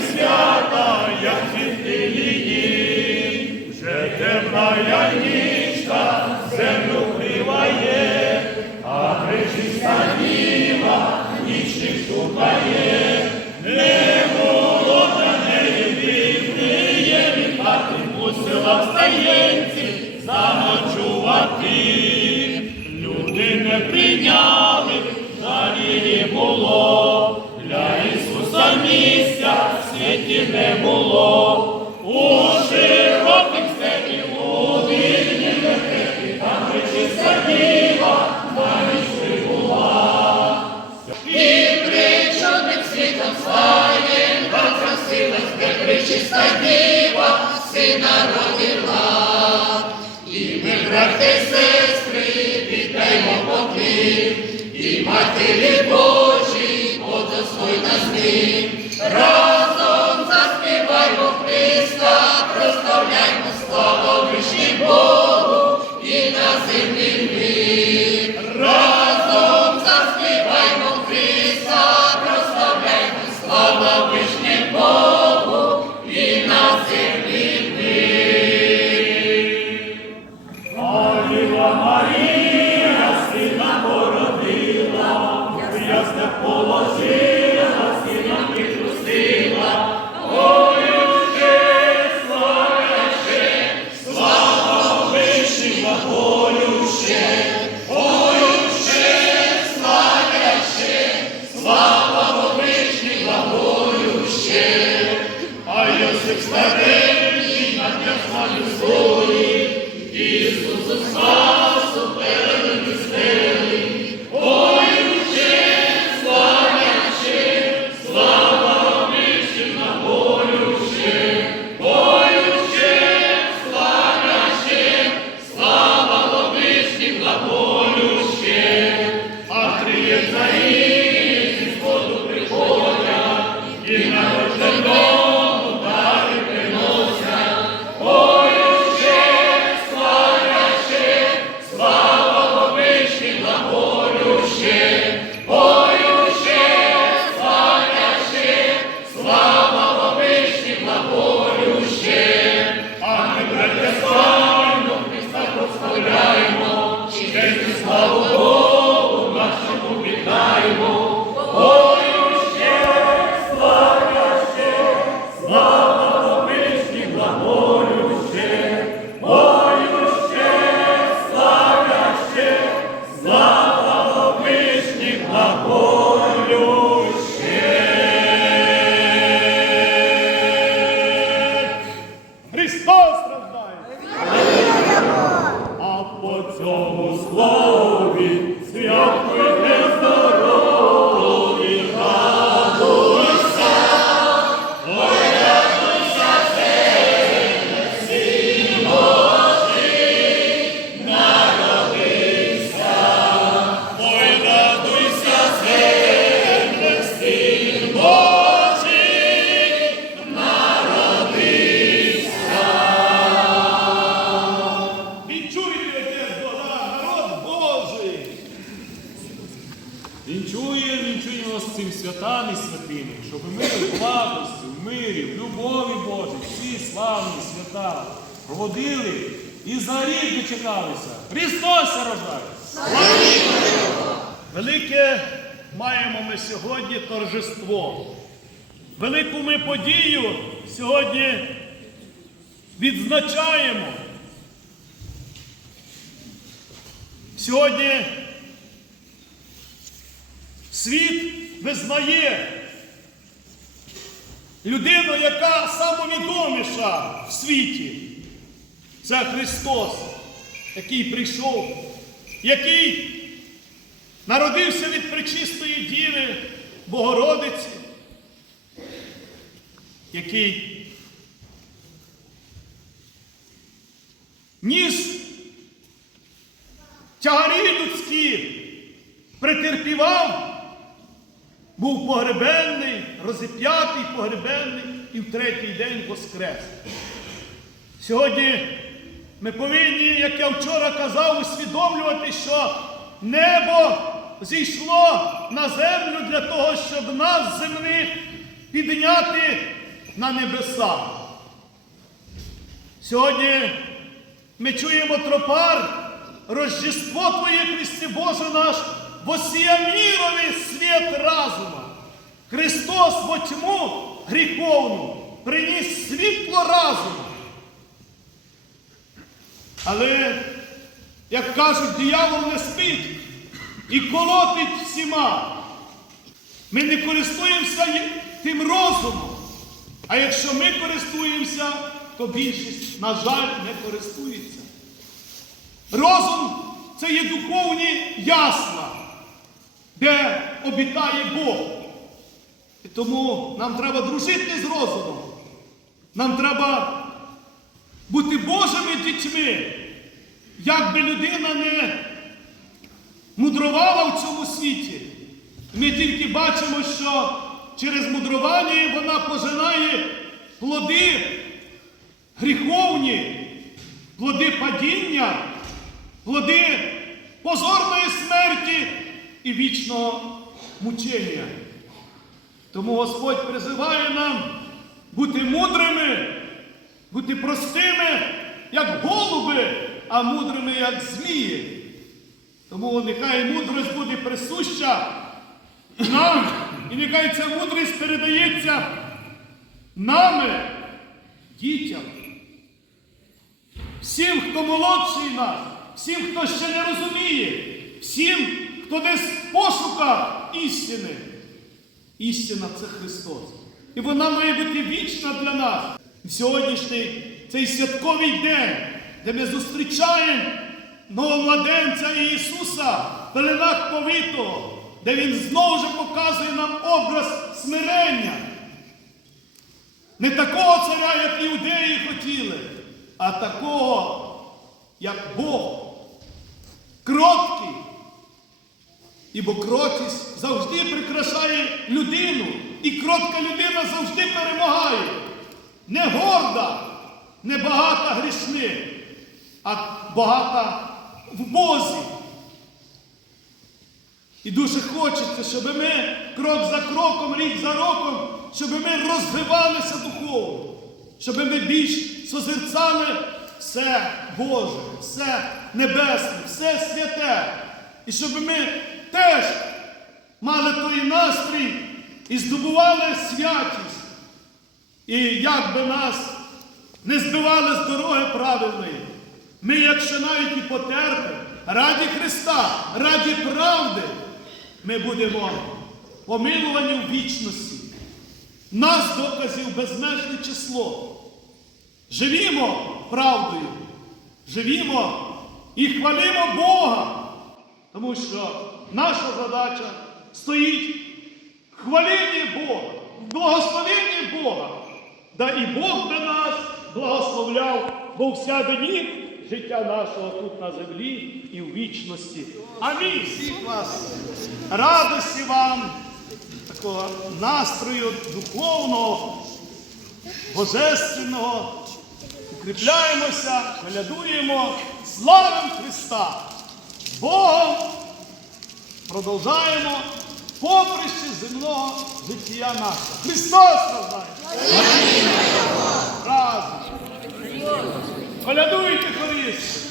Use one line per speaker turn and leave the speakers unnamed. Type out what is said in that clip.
свята, як цвіти її, вже темна ніч та землю вкриває, а причиста діва нічних шукає, не було на неї вівниє, від хати мусила встаєнці заночувати. Люди не прийняли, жалії було, місця в світі не було. У широких степі, у вільні небеті, там причиста діва на ніч прибула.
І причудним світом славим, возвратилась, де причиста діва, сина родила. І ми, брати, сестри, віддаємо поклін, і Матері подостойна з ним.
Йосип на п'ятнадцю свої, Ісусу спасу
проводили і за рік дочекалися. Христос рождає!
Велике маємо ми сьогодні торжество. Велику ми подію сьогодні відзначаємо. Сьогодні світ визнає людину, яка самовідоміша в світі. Це Христос, який прийшов, який народився від пречистої Діви Богородиці, який ніс тягарі людські, претерпівав, був погребенний, розіп'ятий, погребенний і в третій день воскрес. Сьогодні ми повинні, як я вчора казав, усвідомлювати, що небо зійшло на землю для того, щоб нас земних підняти на небеса. Сьогодні ми чуємо тропар, Рождество Твоє, Христі Боже наш, восія мірові світ разума. Христос во тьму гріховну приніс світло разуму. Але, як кажуть, диявол не спить і колотить всіма. Ми не користуємося тим розумом. А якщо ми користуємося, то більшість, на жаль, не користується. Розум це є духовні ясла, де обітає Бог. І тому нам треба дружити з розумом. Нам треба бути Божими дітьми, як би людина не мудрувала в цьому світі. Ми тільки бачимо, що через мудрування вона пожинає плоди гріховні, плоди падіння, плоди позорної смерті і вічного мучення. Тому Господь призиває нам бути мудрими, бути простими, як голуби, а мудрими, як змії. Тому нехай мудрость буде присуща нам, І нехай ця мудрість передається нами, дітям. Всім, хто молодший нас, всім, хто ще не розуміє, всім, хто десь в пошуках істини. Істина це Христос. І вона має бути вічна для нас. В сьогоднішній цей святковий день, де ми зустрічаємо новомладенця Ісуса в пеленах повитого, де Він знову ж показує нам образ смирення. Не такого царя, як іудеї хотіли, а такого, як Бог. Кроткий. Ібо кротість завжди прикрашає людину, і кротка людина завжди перемагає. Не горда, не багата грішми, а багата в Бозі. І дуже хочеться, щоб ми крок за кроком, рік за роком, щоб ми розвивалися духовно, щоб ми більш созерцали все Боже, все небесне, все святе. І щоб ми теж мали той настрій і здобували святість. І як би нас не збивали з дороги правильної, ми, якщо навіть і потерпимо, раді Христа, раді правди, ми будемо помилувані в вічності. Нас доказів безмежне число. Живімо правдою, живімо і хвалімо Бога. Тому що наша задача стоїть в хвалінні Бога, в благословенні Бога. Да і Бог би нас благословляв, бо вся дні життя нашого тут на землі і в вічності. Амінь. Всіх вас радості вам, такого настрою духовного, божественного. Укріпляємося, колядуємо, славимо Христа! Богом продовжаємо поприще земного життя нашого. Христос роздає! Разом! Колядуйте, корисно!